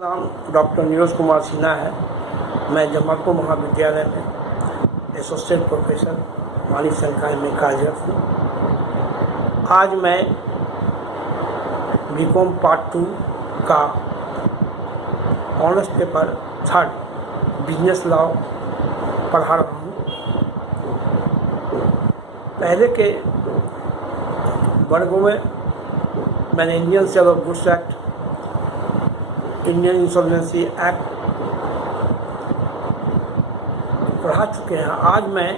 नाम डॉक्टर नीरज कुमार सिन्हा है। मैं जमालपुर महाविद्यालय में एसोसिएट प्रोफेसर मानव संकाय में कार्यरत हूँ। आज मैं बीकॉम पार्ट 2 का ऑनर्स पेपर 3 बिजनेस लॉ पढ़ा रहा हूँ। पहले के वर्गों में मैंने Indian sale of goods act, Indian insolvency act पढ़ा चुके हैं। आज मैं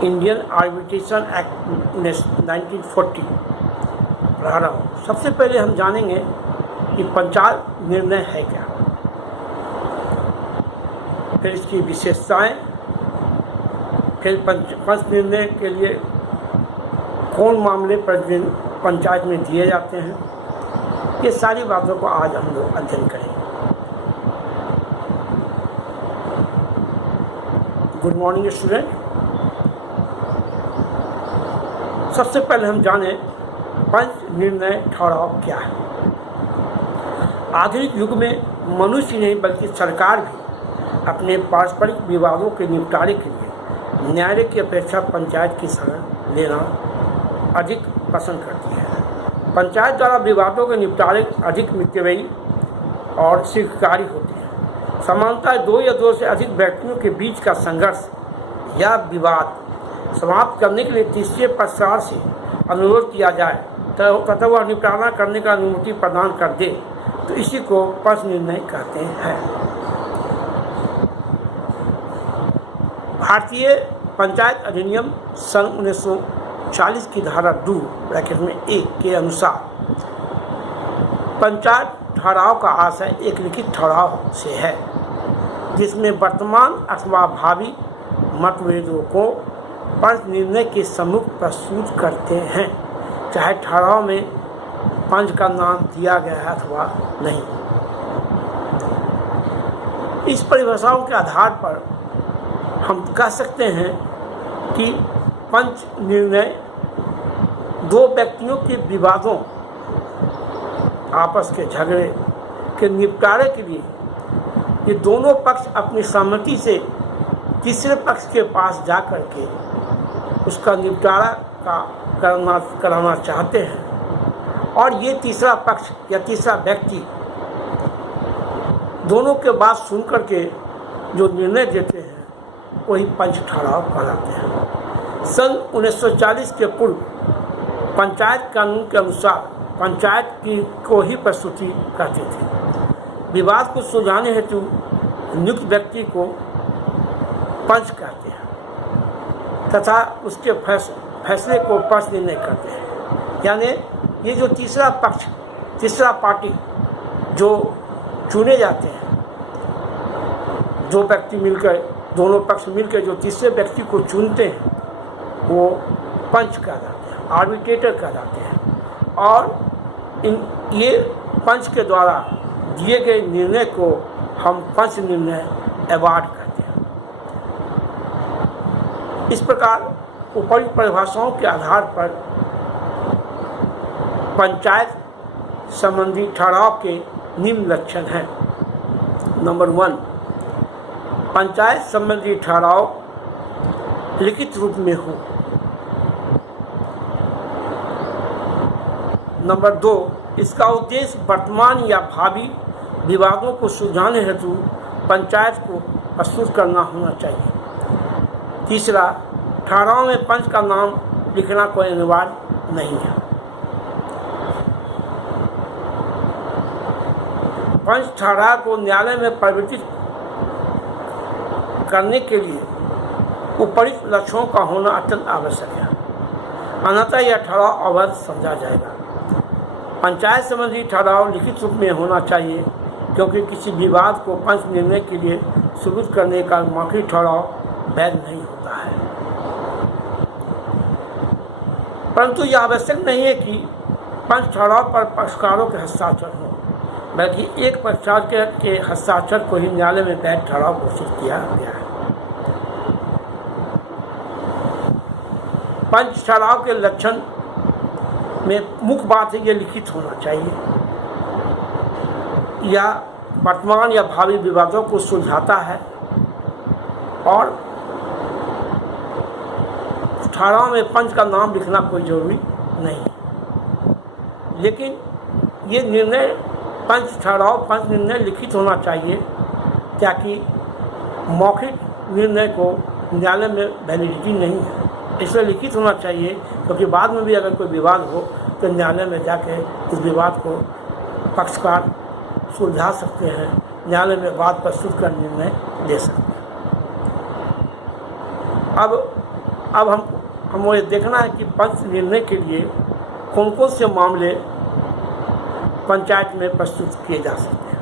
इंडियन आर्बिट्रेशन एक्ट 1940 पढ़ा रहा हूँ। सबसे पहले हम जानेंगे कि पंचायत निर्णय है क्या, फिर इसकी विशेषताएं, फिर पंच निर्णय के लिए कौन मामले पंचायत में दिए जाते हैं। ये सारी बातों को आज हम लोग अध्ययन करेंगे। Good morning student. सबसे पहले हम जानें पंच निर्णय ठहराव क्या है। आधुनिक युग में मनुष्य नहीं बल्कि सरकार भी अपने पारस्परिक विवादों के निपटारे के लिए न्यायालय की अपेक्षा पंचायत की शरण लेना अधिक पसंद करती है। पंचायत द्वारा विवादों के निपटारे अधिक मितव्ययी और शीघ्रकारी होते हैं। सामान्यतः 2 या 2 से अधिक व्यक्तियों के बीच का संघर्ष या विवाद समाप्त करने के लिए तीसरे पक्षकार से अनुरोध किया जाए तथा वह निपटारा करने का अनुमति प्रदान कर दे तो इसी को पंच निर्णय कहते हैं। भारतीय पंचायत अधिनियम सन 1940 की धारा 2 ब्रैकेट में 1 के अनुसार पंचायत ठहराव का आशय एक लिखित ठहराव से है जिसमें वर्तमान अथवा भावी मतभेदों को पंच निर्णय के सम्मुख प्रस्तुत करते हैं, चाहे ठहराव में पंच का नाम दिया गया है अथवा नहीं। इस परिभाषाओं के आधार पर हम कह सकते हैं कि पंच निर्णय 2 व्यक्तियों के विवादों, आपस के झगड़े के निपटारे के लिए ये दोनों पक्ष अपनी सहमति से तीसरे पक्ष के पास जा कर के उसका निपटारा कराना चाहते हैं और ये तीसरा पक्ष या तीसरा व्यक्ति दोनों के बात सुन कर के जो निर्णय देते हैं वही पंच ठहराव कहलाते हैं। सन 1940 के पूर्व पंचायत कानून के अनुसार पंचायत को ही प्रस्तुति कहते थे। विवाद को सुलझाने हेतु नियुक्त व्यक्ति को पंच कहते हैं तथा उसके फैसले को पंच निर्णय करते हैं। यानी ये जो तीसरा पक्ष, तीसरा पार्टी जो चुने जाते हैं, 2 व्यक्ति मिलकर, दोनों पक्ष मिलकर जो तीसरे व्यक्ति को चुनते हैं वो पंच कहलाते हैं, आर्बिट्रेटर कहलाते हैं। और ये पंच के द्वारा दिए गए निर्णय को हम पंच निर्णय अवार्ड करते हैं। इस प्रकार उपयुक्त परिभाषाओं के आधार पर पंचायत संबंधी ठहराव के निम्न लक्षण हैं। नंबर 1, पंचायत संबंधी ठहराव लिखित रूप में हो। नंबर 2, इसका उद्देश्य वर्तमान या भावी विवादों को सुलझाने हेतु पंचायत को प्रस्तुत करना होना चाहिए। तीसरा, ठहराव में पंच का नाम लिखना कोई अनिवार्य नहीं है। पंच ठहराव को न्यायालय में परिवर्तित करने के लिए उपयुक्त लक्षणों का होना अत्यंत आवश्यक है, अन्यथा यह ठहराव अवैध समझा जाएगा। पंचायत संबंधी ठहराव लिखित रूप में होना चाहिए क्योंकि किसी विवाद को पंच निर्णय के लिए सबूत करने का मौखिक ठहराव वैध नहीं होता है। परंतु यह आवश्यक नहीं है कि पंच ठहराव पर पक्षकारों के हस्ताक्षर हों, बल्कि एक पक्षकार के हस्ताक्षर को ही न्यायालय में वैध ठहराव घोषित किया गया है। पंच ठहराव के लक्षण में मुख्य बात है ये लिखित होना चाहिए या वर्तमान या भावी विवादों को सुलझाता है और ठहराव में पंच का नाम लिखना कोई जरूरी नहीं, लेकिन ये निर्णय पंच ठहराव पंच निर्णय लिखित होना चाहिए, ताकि मौखिक निर्णय को न्यायालय में वैलिडिटी नहीं है, इसलिए लिखित होना चाहिए, क्योंकि बाद में भी अगर कोई विवाद हो तो न्यायालय में जाके इस विवाद को पक्षकार सुलझा सकते हैं, न्यायालय में वाद प्रस्तुत कर निर्णय ले सकते हैं। अब हमें ये देखना है कि पंच निर्णय के लिए कौन कौन से मामले पंचायत में प्रस्तुत किए जा सकते हैं।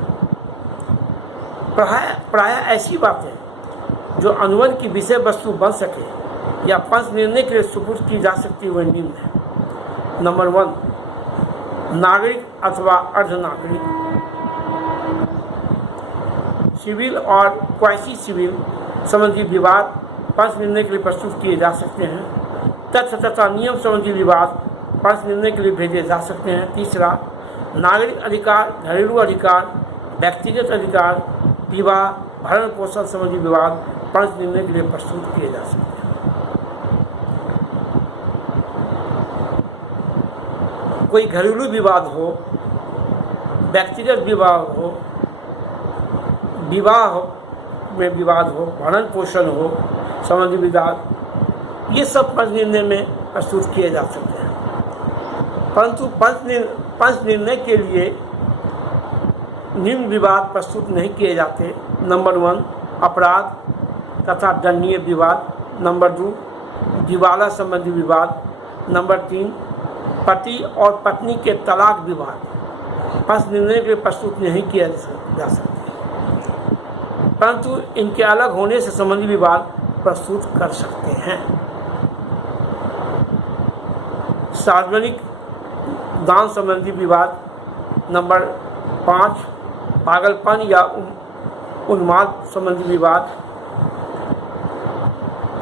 प्रायः ऐसी बातें जो अनुबंध की विषय वस्तु बन सके या पंच निर्णय के लिए सुपुर्द की जा सकती है, वह निम्न है। नंबर 1, नागरिक अथवा अर्धनागरिक, सिविल और क्वासी सिविल संबंधी विवाद पंच निर्णय के लिए प्रस्तुत किए जा सकते हैं। तथ्य तथा नियम संबंधी विवाद पंच निर्णय के लिए भेजे जा सकते हैं। तीसरा, नागरिक अधिकार, घरेलू अधिकार, व्यक्तिगत अधिकार, विवाह, भरण पोषण संबंधी विवाद पंच निर्णय के लिए प्रस्तुत किए जा सकते हैं। कोई घरेलू विवाद हो, व्यक्तिगत विवाद हो, विवाह में विवाद हो, भरण पोषण हो संबंधी विवाद, ये सब पंच निर्णय में प्रस्तुत किए जा सकते हैं। परंतु पंच निर्णय के लिए निम्न विवाद प्रस्तुत नहीं किए जाते। नंबर 1, अपराध तथा दंडनीय विवाद। नंबर 2, दिवाला संबंधी विवाद। नंबर 3, पति और पत्नी के तलाक विवाद पंच निर्णय के लिए प्रस्तुत नहीं किया जा सकते, परंतु इनके अलग होने से संबंधी विवाद प्रस्तुत कर सकते हैं। सार्वजनिक दान संबंधी विवाद। नंबर 5, पागलपन या उन्माद संबंधी विवाद।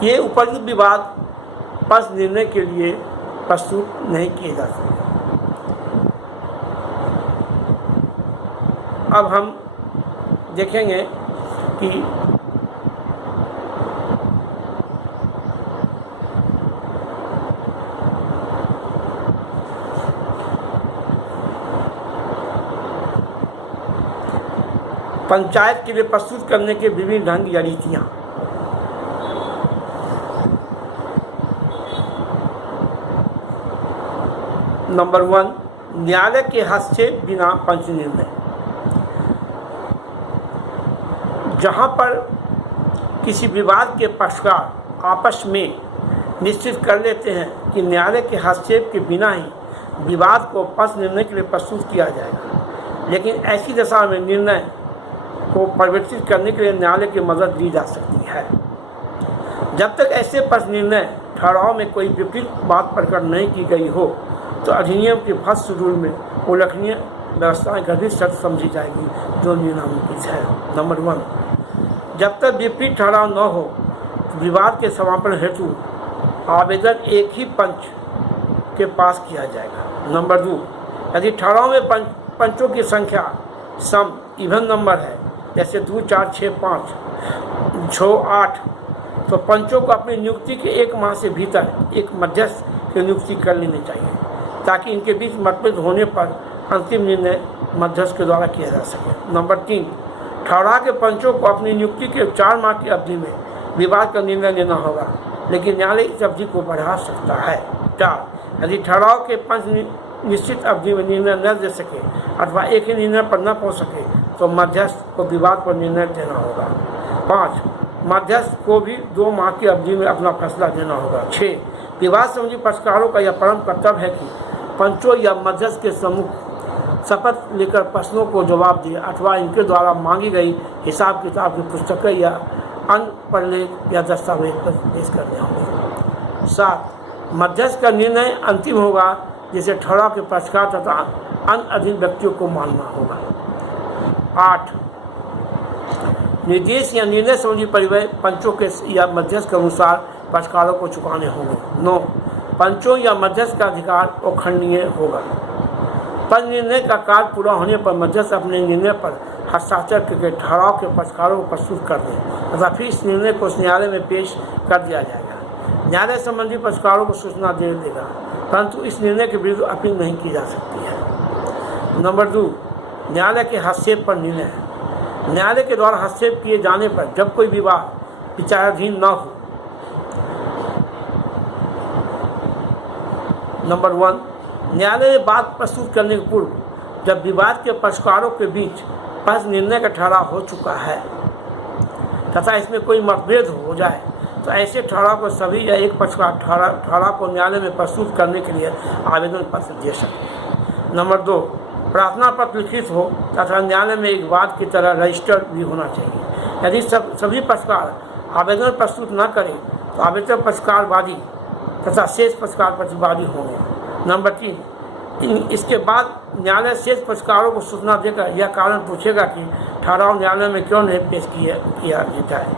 ये उपयुक्त विवाद पंच निर्णय के लिए प्रस्तुत नहीं किए जा सकते। अब हम देखेंगे कि पंचायत के लिए प्रस्तुत करने के विभिन्न ढंग या रीतियाँ। नंबर 1, न्यायालय के हस्तक्षेप बिना पंच निर्णय। जहाँ पर किसी विवाद के पक्षकार आपस में निश्चित कर लेते हैं कि न्यायालय के हस्तक्षेप के बिना ही विवाद को पंच निर्णय के लिए प्रस्तुत किया जाएगा, लेकिन ऐसी दशा में निर्णय को परिवर्तित करने के लिए न्यायालय की मदद ली जा सकती है। जब तक ऐसे पंच निर्णय ठहराव में कोई विपरीत बात प्रकट नहीं की गई हो तो अधिनियम के फर्स्ट शेड्यूल में उल्लेखनीय व्यवस्थाएं गंभीर शर्त समझी जाएगी जो निम्नलिखित है। नंबर 1, जब तक विपरीत ठहराव न हो तो विवाद के समापन हेतु आवेदन एक ही पंच के पास किया जाएगा। नंबर 2, यदि ठहराव में पंचों की संख्या सम इवन नंबर है, जैसे 2, 4, 6, 5, 6, 8, तो पंचों को अपनी नियुक्ति के 1 माह से भीतर एक मध्यस्थ की नियुक्ति कर लेनी चाहिए, ताकि इनके बीच मतभेद होने पर अंतिम निर्णय मध्यस्थ के द्वारा किया जा सके। नंबर 3, ठहराव के पंचों को अपनी नियुक्ति के 4 माह की अवधि में विवाद का निर्णय लेना होगा, लेकिन न्यायालय इस अवधि को बढ़ा सकता है। 4, यदि ठहराव के पंच निश्चित अवधि में निर्णय न दे सके अथवा एक ही निर्णय पर न पहुँच सके तो मध्यस्थ को विवाद पर निर्णय देना होगा। 5, मध्यस्थ को भी 2 माह की अवधि में अपना फैसला देना होगा। 6, विवाद संबंधी पक्षकारों का यह परम कर्तव्य है कि पंचों या मध्यस्थ के सम्मुख शपथ लेकर प्रश्नों को जवाब दिए अथवा इनके द्वारा मांगी गई हिसाब किताब की पुस्तकें या अन्य प्रलेख या दस्तावेज पर पेश करने होंगे। 7, मध्यस्थ का निर्णय अंतिम होगा जिसे ठहराव के पक्षकार तथा अन्य अधीन व्यक्तियों को मानना होगा। 8, निर्देश या निर्णय संबंधी परिव्यय पंचों के या मध्यस्थ के अनुसार पक्षकारों को चुकाने होंगे। 9, पंचों या मध्यस्थ का अधिकार अखंडनीय होगा। पंच निर्णय का कार्य पूरा होने पर मध्यस्थ अपने निर्णय पर हस्ताक्षर करके ठहराव के पक्षकारों को प्रस्तुत कर दें तथा फिर इस निर्णय को उस न्यायालय में पेश कर दिया जाएगा। न्यायालय संबंधी पक्षकारों को सूचना दे देगा, परंतु इस निर्णय के विरुद्ध अपील नहीं की जा सकती है। नंबर 2, न्यायालय के हस्तक्षेप पर निर्णय। न्यायालय के द्वारा हस्तक्षेप किए जाने पर जब कोई विवाद विचाराधीन न हो। नंबर 1, न्यायालय में बात प्रस्तुत करने के पूर्व जब विवाद के पक्षकारों के बीच पक्ष निर्णय का ठहराव हो चुका है तथा इसमें कोई मतभेद हो जाए तो ऐसे ठहराव को सभी या एक पक्षकार ठहराव को न्यायालय में प्रस्तुत करने के लिए आवेदन पत्र दे सकते हैं। नंबर 2, प्रार्थना पत्र लिखित हो तथा न्यायालय में एक वाद की तरह रजिस्टर्ड भी होना चाहिए। यदि सभी पक्षकार आवेदन प्रस्तुत न करें तो आवेदक पक्षकार वादी तथा शेष पक्षकार प्रतिवादी होंगे। नंबर 3, इसके बाद न्यायालय शेष पक्षकारों को सूचना देकर यह कारण पूछेगा कि ठहराव न्यायालय में क्यों नहीं पेश किया जाए।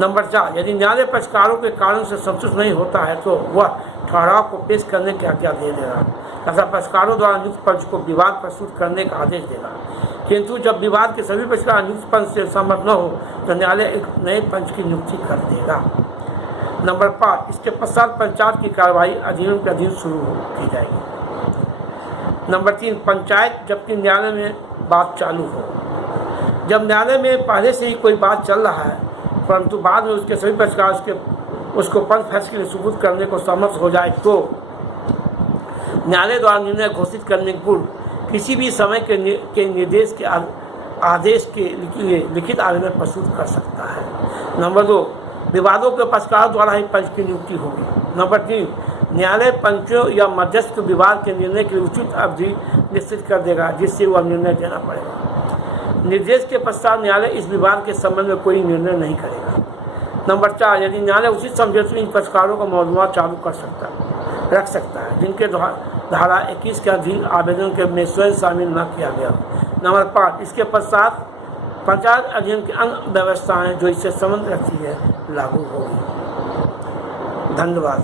नंबर 4, यदि न्यायालय पक्षकारों के कारण से संतुष्ट नहीं होता है तो वह ठहराव को पेश करने की आज्ञा दे देगा तथा पक्षकारों द्वारा नियुक्त पंच को विवाद प्रस्तुत करने का आदेश देगा। किंतु जब विवाद के सभी पक्षकार नियुक्त पंच से सहमत न हो तो न्यायालय एक नए पंच की नियुक्ति कर देगा। नंबर 5, इसके पश्चात पंचायत की कार्रवाई अधिनियम के अधीन शुरू की जाएगी। नंबर 3, पंचायत जबकि न्यायालय में बात चालू हो। जब न्यायालय में पहले से ही कोई बात चल रहा है परंतु बाद में उसके सभी पक्षकार उसको पंच फैसले के लिए सुपुर्द करने को सहमत हो जाए तो न्यायालय द्वारा निर्णय घोषित करने के पूर्व किसी भी समय के निर्देश के आदेश के लिए लिखित आवेदन प्रस्तुत कर सकता है। नंबर 2, विवादों के पक्षकार द्वारा ही पंच की नियुक्ति होगी। नंबर 3, न्यायालय पंचों या मध्यस्थ को विवाद के निर्णय की उचित अवधि निश्चित कर देगा जिससे वह निर्णय देना पड़ेगा। निर्देश के पश्चात न्यायालय इस विवाद के संबंध में कोई निर्णय नहीं करेगा। नंबर 4, यदि न्यायालय उचित समझे तो इन पक्षकारों का मौजूदा चालू रख सकता है जिनके धारा 21 के अधीन आवेदन के में स्वयं शामिल न किया गया। नंबर 5, इसके पश्चात पंचायत अधिनियम की अन्य व्यवस्थाएं जो इससे संबंध रखती है लागू होगी। धन्यवाद।